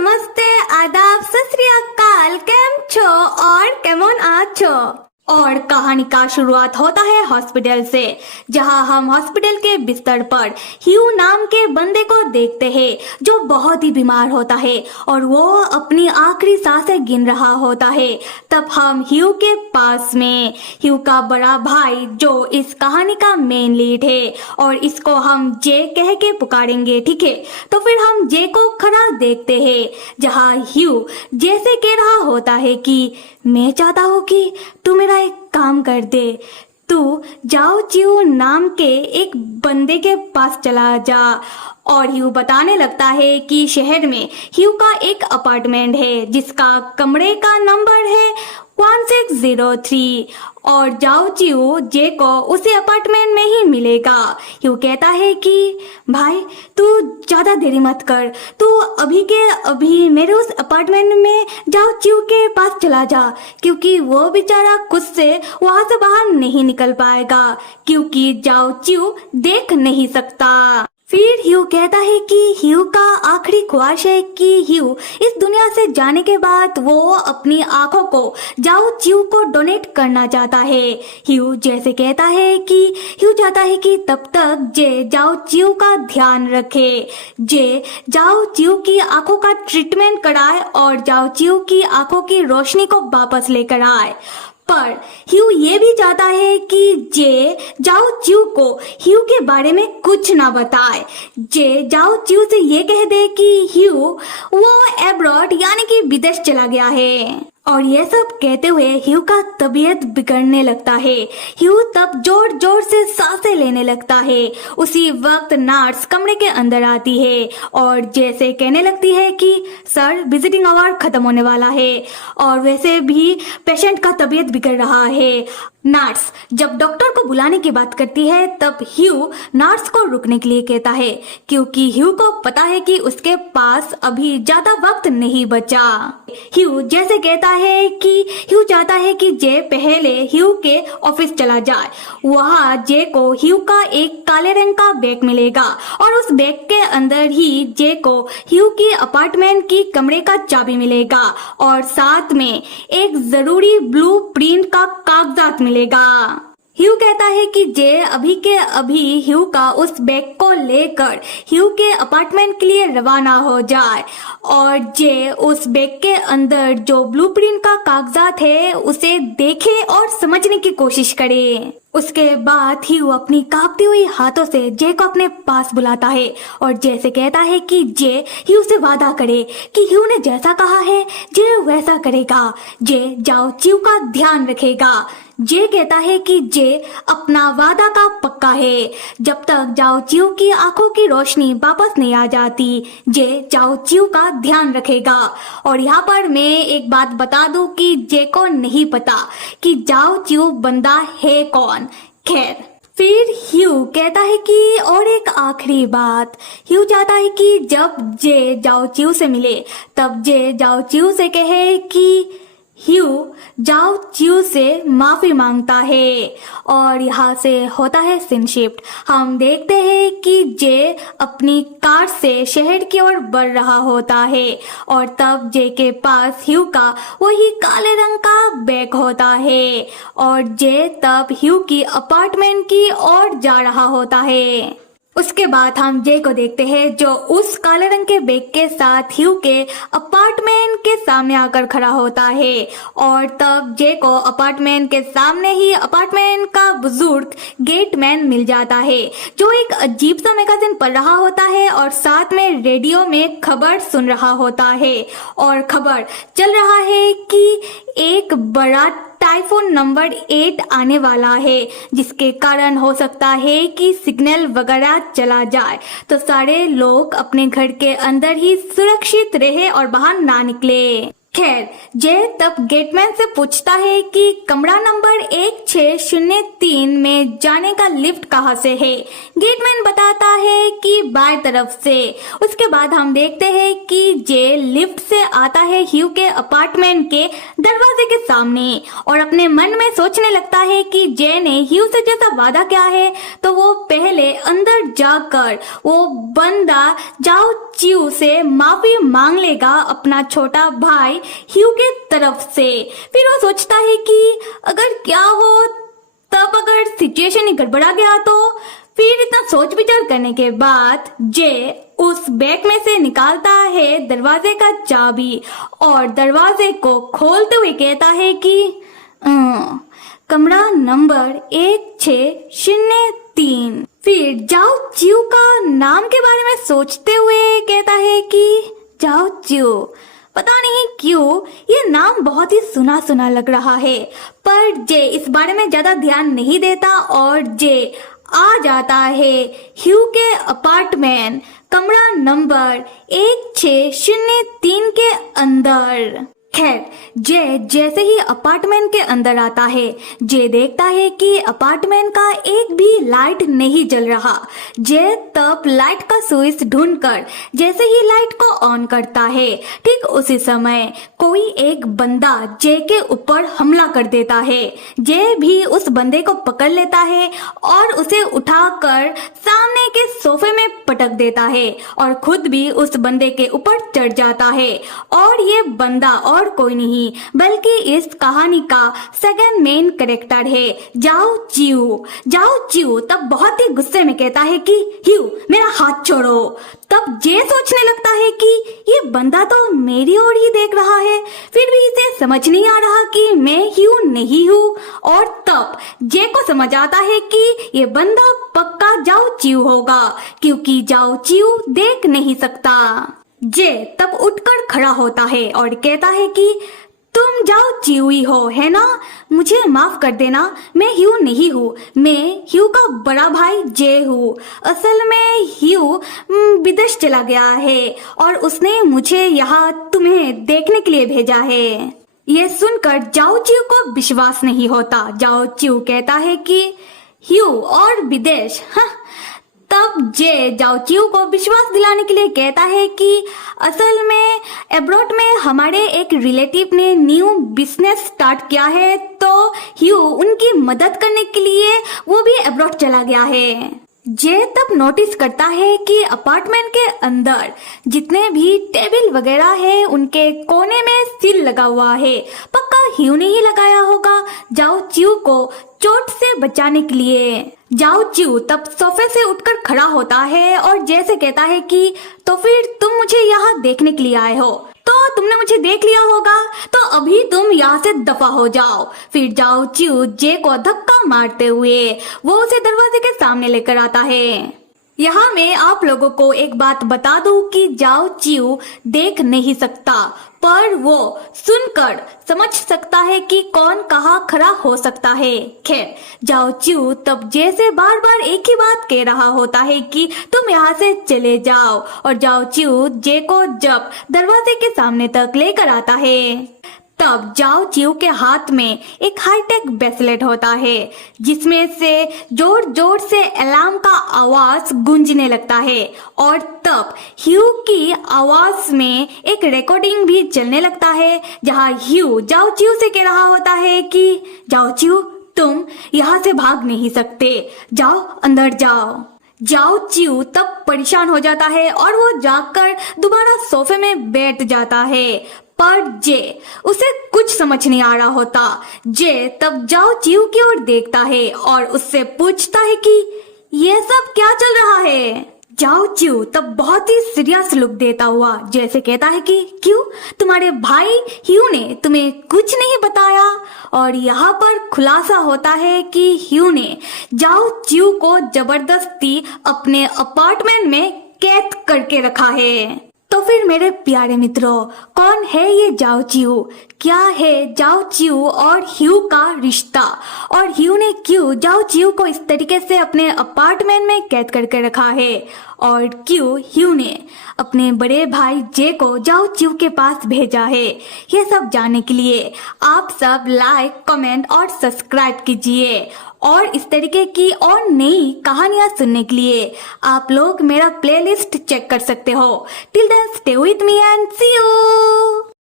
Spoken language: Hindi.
नमस्ते, आदाब, सत श्री अकाल, केम छो और केमन आछो। और कहानी का शुरुआत होता है हॉस्पिटल से, जहां हम हॉस्पिटल के बिस्तर पर ह्यू नाम के बंदे को देखते हैं जो बहुत ही बीमार होता है और वो अपनी आखिरी सांसें गिन रहा होता है। तब हम ह्यू के पास में ह्यू का बड़ा भाई जो इस कहानी का मेन लीड है और इसको हम जे कह के पुकारेंगे, ठीक है। तो फिर हम जे को खड़ा देखते हैं जहाँ ह्यू जैसे कह रहा होता है कि मैं चाहता हूँ कि तू मेरा एक काम कर दे, तू जाओ चिऊ नाम के एक बंदे के पास चला जा। और ह्यू बताने लगता है कि शहर में ह्यू का एक अपार्टमेंट है जिसका कमरे का नंबर है 1603 और जाओ चिऊ जे को उसी अपार्टमेंट में ही मिलेगा। ह्यू कहता है कि भाई तू ज्यादा देरी मत कर, तू अभी के अभी मेरे उस अपार्टमेंट में जाओ चिऊ के पास चला जा, क्योंकि वो बेचारा खुद से वहां से बाहर नहीं निकल पाएगा क्योंकि जाओ चिऊ देख नहीं सकता। फिर ह्यू कहता है कि ह्यू का आखिरी ख्वाहिश है कि ह्यू इस दुनिया से जाने के बाद वो अपनी आंखों को जाओ चिऊ को डोनेट करना चाहता है। ह्यू जैसे कहता है कि ह्यू चाहता है कि तब तक जे जाओ चिऊ का ध्यान रखे, जे जाओ चिऊ की आंखों का ट्रीटमेंट कराए और जाओ चिऊ की आंखों की रोशनी को वापस लेकर आए। पर ह्यू ये भी चाहता है कि जे जाओ चिऊ को ह्यू के बारे में कुछ ना बताए। जे जाओ चिऊ से ये कह दे कि ह्यू वो एब्रॉड यानी कि विदेश चला गया है। और ये सब कहते हुए ह्यू का तबीयत बिगड़ने लगता है। ह्यू तब जोर जोर से सांसें लेने लगता है। उसी वक्त नर्स कमरे के अंदर आती है और जैसे कहने लगती है कि सर विजिटिंग आवर खत्म होने वाला है और वैसे भी पेशेंट का तबीयत बिगड़ रहा है। नर्स जब डॉक्टर को बुलाने की बात करती है तब ह्यू नर्स को रुकने के लिए कहता है क्योंकि ह्यू को पता है कि उसके पास अभी ज्यादा वक्त नहीं बचा। ह्यू जैसे कहता है कि ह्यू चाहता है कि जे पहले ह्यू के ऑफिस चला जाए। वहाँ जे को ह्यू का एक काले रंग का बैग मिलेगा और उस बैग के अंदर ही जे को ह्यू की अपार्टमेंट की कमरे का चाबी मिलेगा और साथ में एक जरूरी ब्लू प्रिंट का कागजात मिलेगा। ह्यू कहता है कि जे अभी के अभी ह्यू का उस बैग को लेकर ह्यू के अपार्टमेंट के लिए रवाना हो जाए और जे उस बैग के अंदर जो ब्लूप्रिंट का कागजात है उसे देखे और समझने की कोशिश करे। उसके बाद ह्यू अपनी कांपती हुई हाथों से जे को अपने पास बुलाता है और जैसे कहता है कि जे ह्यू से वादा करे कि ह्यू ने जैसा कहा है जे वैसा करेगा, जे जाओ चिऊ का ध्यान रखेगा। जे कहता है कि जे अपना वादा का पक्का है। जब तक जाओ चिऊ की आंखों की रोशनी वापस नहीं आ जाती जे जाओ चिऊ का ध्यान रखेगा। और यहाँ पर मैं एक बात बता दूं कि जे को नहीं पता कि जाओ चिऊ बंदा है कौन। खैर फिर ह्यू कहता है कि और एक आखिरी बात, ह्यू चाहता है कि जब जे जाओ चिऊ से मिले तब जे जाओ चिऊ से कहे कि ह्यू जाओ चिऊ से माफी मांगता है। और यहाँ से होता है सीन शिफ्ट। हम देखते हैं कि जे अपनी कार से शहर की ओर बढ़ रहा होता है और तब जे के पास ह्यू का वही काले रंग का बैग होता है और जे तब ह्यू की अपार्टमेंट की ओर जा रहा होता है। उसके बाद हम जे को देखते हैं जो उस काले रंग के बैग के साथ ह्यू के अपार्टमेंट के सामने आकर खड़ा होता है और तब जे को अपार्टमेंट के सामने ही अपार्टमेंट का बुजुर्ग गेटमैन मिल जाता है जो एक अजीब सा मैगजीन पढ़ रहा होता है और साथ में रेडियो में खबर सुन रहा होता है और खबर चल रहा है कि एक बड़ा टाइफून नंबर 8 आने वाला है जिसके कारण हो सकता है कि सिग्नल वगैरह चला जाए तो सारे लोग अपने घर के अंदर ही सुरक्षित रहे और बाहर ना निकले। खैर जे तब गेटमैन से पूछता है कि कमरा नंबर 1603 में जाने का लिफ्ट कहाँ से है। गेटमैन बताता है कि बाएं तरफ से। उसके बाद हम देखते हैं कि जे लिफ्ट से आता है ह्यू के अपार्टमेंट के दरवाजे के सामने और अपने मन में सोचने लगता है कि जे ने ह्यू से जैसा वादा किया है तो वो पहले अंदर जाकर वो बंदा जाओ च्यू से माफी मांग लेगा अपना छोटा भाई ह्यू के तरफ से। फिर वो सोचता है कि अगर क्या हो, तब अगर सिचुएशन ही गड़बड़ा गया तो। फिर इतना सोच विचार करने के बाद जे उस बैग में से निकालता है दरवाजे का चाबी और दरवाजे को खोलते हुए कहता है कि कमरा नंबर 1603। फिर जाओ च्यू का नाम के बारे में सोचते हुए कहता है कि जाओ च्यू। पता नहीं क्यों ये नाम बहुत ही सुना सुना लग रहा है, पर जे इस बारे में ज्यादा ध्यान नहीं देता और जे आ जाता है ह्यू के अपार्टमेंट कमरा नंबर 1603 के अंदर। खैर जे जैसे ही अपार्टमेंट के अंदर आता है जे देखता है कि अपार्टमेंट का एक भी लाइट नहीं जल रहा। जे तब लाइट का स्विच ढूंढकर जैसे ही लाइट को ऑन करता है ठीक उसी समय कोई एक बंदा जे के ऊपर हमला कर देता है। जे भी उस बंदे को पकड़ लेता है और उसे उठाकर सामने के सोफे में पटक देता है और खुद भी उस बंदे के ऊपर चढ़ जाता है। और ये बंदा और कोई नहीं बल्कि इस कहानी का सेकंड मेन कैरेक्टर है जाओ च्यू। जाओ च्यू तब बहुत ही गुस्से में कहता है कि ह्यू मेरा हाथ छोड़ो। तब जे सोचने लगता है कि ये बंदा तो मेरी ओर ही देख रहा है, फिर भी इसे समझ नहीं आ रहा कि मैं ह्यू नहीं हूँ। और तब जे को समझ आता है कि ये बंदा पक्का जाओ च्यू होगा क्योंकि जाओ च्यू देख नहीं सकता। जे तब उठकर खड़ा होता है और कहता है कि तुम जाओ च्यू ही हो है ना, मुझे माफ कर देना, मैं ह्यू नहीं हूँ, मैं ह्यू का बड़ा भाई जे हूँ। असल में ह्यू विदेश चला गया है और उसने मुझे यहाँ तुम्हें देखने के लिए भेजा है। ये सुनकर जाओ च्यू को विश्वास नहीं होता। जाओ च्यू कहता है कि ह्यू और विदेश, हाँ। तब जे जाओ च्यू को विश्वास दिलाने के लिए कहता है कि असल में अब्रॉड में हमारे एक रिलेटिव ने न्यू बिजनेस स्टार्ट किया है तो ह्यू उनकी मदद करने के लिए वो भी अब्रॉड चला गया है। जे तब नोटिस करता है कि अपार्टमेंट के अंदर जितने भी टेबल वगैरह है उनके कोने में सील लगा हुआ है। पक्का ह्यू ने ही लगाया होगा जाओ च्यू को चोट से बचाने के लिए। जाओ च्यू तब सोफे से उठकर खड़ा होता है और जैसे कहता है कि तो फिर तुम मुझे यहाँ देखने के लिए आए हो, तो तुमने मुझे देख लिया होगा तो अभी तुम यहाँ से दफा हो जाओ। फिर जाओ च्यू जे को धक्का मारते हुए वो उसे दरवाजे के सामने लेकर आता है। यहाँ मैं आप लोगों को एक बात बता दूं कि जाओ च्यू देख नहीं सकता पर वो सुनकर समझ सकता है कि कौन कहाँ खड़ा हो सकता है। खैर जाओ च्यू तब जैसे बार बार एक ही बात कह रहा होता है कि तुम यहाँ से चले जाओ और जाओ च्यू जे को जब दरवाजे के सामने तक लेकर आता है तब जाओ च्यू के हाथ में एक हाईटेक ब्रेसलेट होता है जिसमें से जोर जोर से अलार्म का आवाज गूंजने लगता है और तब ह्यू की आवाज में एक रिकॉर्डिंग भी चलने लगता है जहां ह्यू जाओ च्यू से कह रहा होता है कि जाओ च्यू तुम यहाँ से भाग नहीं सकते, जाओ अंदर जाओ। जाओ च्यू तब परेशान हो जाता है और वो जाकर दोबारा सोफे में बैठ जाता है पर जे उसे कुछ समझ नहीं आ रहा होता। जे तब जाओ च्यू की ओर देखता है और उससे पूछता है कि ये सब क्या चल रहा है। जाओ च्यू तब बहुत ही सीरियस लुक देता हुआ जैसे कहता है कि क्यों तुम्हारे भाई ह्यू ने तुम्हें कुछ नहीं बताया। और यहाँ पर खुलासा होता है कि ह्यू ने जाओ च्यू को जबरदस्ती अपने अपार्टमेंट में कैद करके रखा है। तो फिर मेरे प्यारे मित्रों कौन है ये जाओ च्यू, क्या है जाओ च्यू और ह्यू का रिश्ता और ह्यू ने क्यों जाओ चिऊ को इस तरीके से अपने अपार्टमेंट में कैद करके रखा है और क्यों ह्यू ने अपने बड़े भाई जे को जाओ चिऊ के पास भेजा है, ये सब जानने के लिए आप सब लाइक, कमेंट और सब्सक्राइब कीजिए। और इस तरीके की और नई कहानियां सुनने के लिए आप लोग मेरा प्लेलिस्ट चेक कर सकते हो। Till then stay with me and see you.